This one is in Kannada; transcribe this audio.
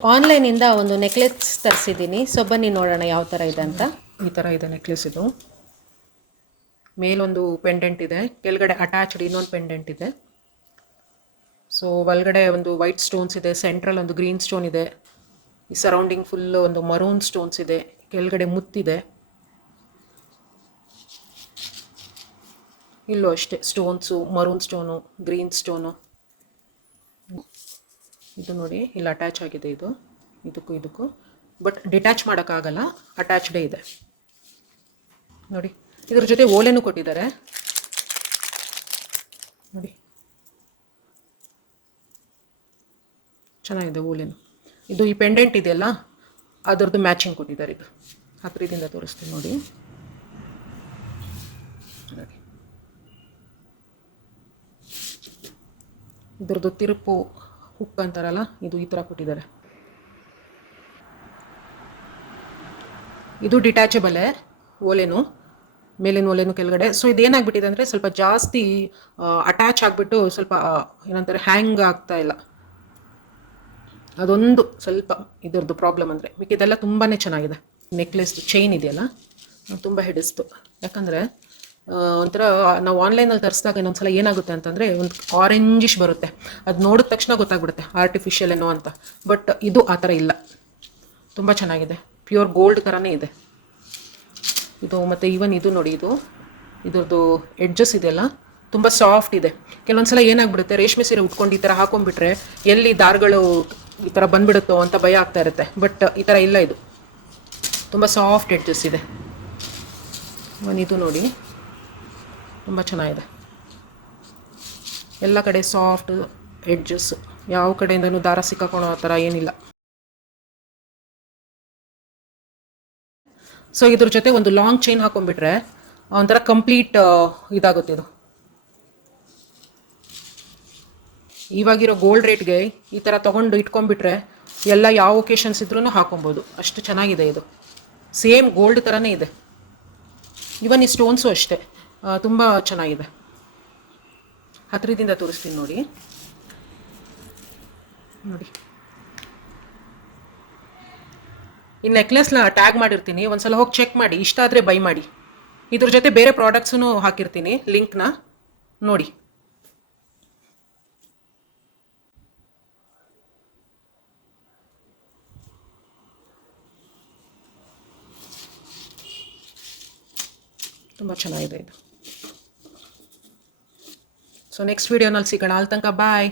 ಆನ್ಲೈನಿಂದ ಒಂದು ನೆಕ್ಲೆಸ್ ತರಿಸಿದ್ದೀನಿ. ಸೊ ಬನ್ನಿ ನೋಡೋಣ ಯಾವ ಥರ ಇದೆ ಅಂತ. ಈ ಥರ ಇದೆ ನೆಕ್ಲೆಸ್. ಇದು ಮೇಲೊಂದು ಪೆಂಡೆಂಟ್ ಇದೆ, ಕೆಳಗಡೆ ಅಟ್ಯಾಚ್ಡ್ ಇನ್ನೊಂದು ಪೆಂಡೆಂಟ್ ಇದೆ. ಸೊ ಒಳಗಡೆ ಒಂದು ವೈಟ್ ಸ್ಟೋನ್ಸ್ ಇದೆ, ಸೆಂಟ್ರಲ್ ಒಂದು ಗ್ರೀನ್ ಸ್ಟೋನ್ ಇದೆ, ಈ ಸರೌಂಡಿಂಗ್ ಫುಲ್ ಒಂದು ಮರೂನ್ ಸ್ಟೋನ್ಸ್ ಇದೆ, ಕೆಳಗಡೆ ಮುತ್ತಿದೆ. ಇಲ್ಲೂ ಅಷ್ಟೇ stones, maroon stone, green stone. ಇದು ನೋಡಿ ಇಲ್ಲಿ ಅಟ್ಯಾಚ್ ಆಗಿದೆ, ಇದು ಇದಕ್ಕೂ ಬಟ್ ಡಿಟ್ಯಾಚ್ ಮಾಡೋಕ್ಕಾಗಲ್ಲ, ಅಟ್ಯಾಚ್ಡೇ ಇದೆ ನೋಡಿ. ಇದ್ರ ಜೊತೆ ಓಲೆನೂ ಕೊಟ್ಟಿದ್ದಾರೆ ನೋಡಿ, ಚೆನ್ನಾಗಿದೆ ಓಲೆನು. ಇದು ಈ ಪೆಂಡೆಂಟ್ ಇದೆಯಲ್ಲ ಅದರದ್ದು ಮ್ಯಾಚಿಂಗ್ ಕೊಟ್ಟಿದ್ದಾರೆ. ಇದು ಹತ್ತಿರದಿಂದ ತೋರಿಸ್ತೀನಿ ನೋಡಿ. ಇದ್ರದ್ದು ತಿರುಪು ಹುಕ್ ಅಂತಾರಲ್ಲ, ಇದು ಈ ಥರ ಕೊಟ್ಟಿದ್ದಾರೆ. ಇದು ಡಿಟ್ಯಾಚಬಲೇ ಓಲೆನು, ಮೇಲಿನ ಓಲೆನು ಕೆಳಗಡೆ. ಸೊ ಇದೇನಾಗ್ಬಿಟ್ಟಿದೆ ಅಂದರೆ ಸ್ವಲ್ಪ ಜಾಸ್ತಿ ಅಟ್ಯಾಚ್ ಆಗಿಬಿಟ್ಟು ಸ್ವಲ್ಪ ಏನಂತಾರೆ ಹ್ಯಾಂಗ್ ಆಗ್ತಾ ಇಲ್ಲ. ಅದೊಂದು ಸ್ವಲ್ಪ ಇದರದ್ದು ಪ್ರಾಬ್ಲಮ್ ಅಂದರೆ, ಇದೆಲ್ಲ ತುಂಬಾ ಚೆನ್ನಾಗಿದೆ. ನೆಕ್ಲೆಸ್ ಚೈನ್ ಇದೆಯಲ್ಲ ತುಂಬ ಹಿಡಿಸ್ತು. ಯಾಕಂದರೆ ಒಂಥರ ನಾವು ಆನ್ಲೈನಲ್ಲಿ ತರಿಸಿದಾಗ ಇನ್ನೊಂದ್ಸಲ ಏನಾಗುತ್ತೆ ಅಂತಂದರೆ ಒಂದು ಆರೆಂಜಿಶ್ ಬರುತ್ತೆ, ಅದು ನೋಡಿದ ತಕ್ಷಣ ಗೊತ್ತಾಗ್ಬಿಡುತ್ತೆ ಆರ್ಟಿಫಿಷಿಯಲ್ ಏನೋ ಅಂತ. ಬಟ್ ಇದು ಆ ಥರ ಇಲ್ಲ, ತುಂಬ ಚೆನ್ನಾಗಿದೆ, ಪ್ಯೂರ್ ಗೋಲ್ಡ್ ಥರನೇ ಇದೆ ಇದು. ಮತ್ತು ಈವನ್ ಇದು ನೋಡಿ, ಇದ್ರದ್ದು ಎಡ್ಜಸ್ ಇದೆಯಲ್ಲ ತುಂಬ ಸಾಫ್ಟ್ ಇದೆ. ಕೆಲವೊಂದ್ಸಲ ಏನಾಗ್ಬಿಡುತ್ತೆ, ರೇಷ್ಮೆ ಸೀರೆ ಉಟ್ಕೊಂಡು ಈ ಥರ ಹಾಕೊಂಡ್ಬಿಟ್ರೆ ಎಲ್ಲಿ ದಾರಗಳು ಈ ಥರ ಬಂದ್ಬಿಡುತ್ತೋ ಅಂತ ಭಯ ಆಗ್ತಾ ಇರುತ್ತೆ. ಬಟ್ ಈ ಥರ ಇಲ್ಲ, ಇದು ತುಂಬ ಸಾಫ್ಟ್ ಎಡ್ಜಸ್ ಇದೆ. ಇದು ನೋಡಿ ತುಂಬ ಚೆನ್ನಾಗಿದೆ, ಎಲ್ಲ ಕಡೆ ಸಾಫ್ಟ್ ಎಡ್ಜಸ್, ಯಾವ ಕಡೆಯಿಂದನೂ ದಾರ ಸಿಕ್ಕಾಕೊಳ್ಳೋ ಆ ಥರ ಏನಿಲ್ಲ. ಸೊ ಇದ್ರ ಜೊತೆ ಒಂದು ಲಾಂಗ್ ಚೈನ್ ಹಾಕೊಂಡ್ಬಿಟ್ರೆ ಒಂಥರ ಕಂಪ್ಲೀಟ್ ಇದಾಗುತ್ತೆ. ಇದು ಇವಾಗಿರೋ ಗೋಲ್ಡ್ ರೇಟ್ಗೆ ಈ ಥರ ತೊಗೊಂಡು ಇಟ್ಕೊಂಡ್ಬಿಟ್ರೆ ಎಲ್ಲ ಯಾವ ಒಕೇಶನ್ಸ್ ಇದ್ರೂ ಹಾಕೊಬೋದು, ಅಷ್ಟು ಚೆನ್ನಾಗಿದೆ ಇದು. ಸೇಮ್ ಗೋಲ್ಡ್ ಥರನೇ ಇದೆ. ಇವನ್ ಈ ಸ್ಟೋನ್ಸು ಅಷ್ಟೇ ತುಂಬ ಚೆನ್ನಾಗಿದೆ. ಹತ್ತಿರದಿಂದ ತೋರಿಸ್ತೀನಿ ನೋಡಿ. ಈ ನೆಕ್ಲೆಸ್ನ ಟ್ಯಾಗ್ ಮಾಡಿರ್ತೀನಿ, ಒಂದ್ಸಲ ಹೋಗಿ ಚೆಕ್ ಮಾಡಿ, ಇಷ್ಟ ಆದರೆ ಬೈ ಮಾಡಿ. ಇದ್ರ ಜೊತೆ ಬೇರೆ ಪ್ರಾಡಕ್ಟ್ಸೂ ಹಾಕಿರ್ತೀನಿ, ಲಿಂಕ್ನ ನೋಡಿ. ತುಂಬ ಚೆನ್ನಾಗಿದೆ ಇದು. ಸೊ ನೆಕ್ಸ್ಟ್ ವೀಡಿಯೋನಲ್ಲಿ ಸಿಗೋಣ. ಅಲ್ಲಿ ತನಕ ಬಾಯ್.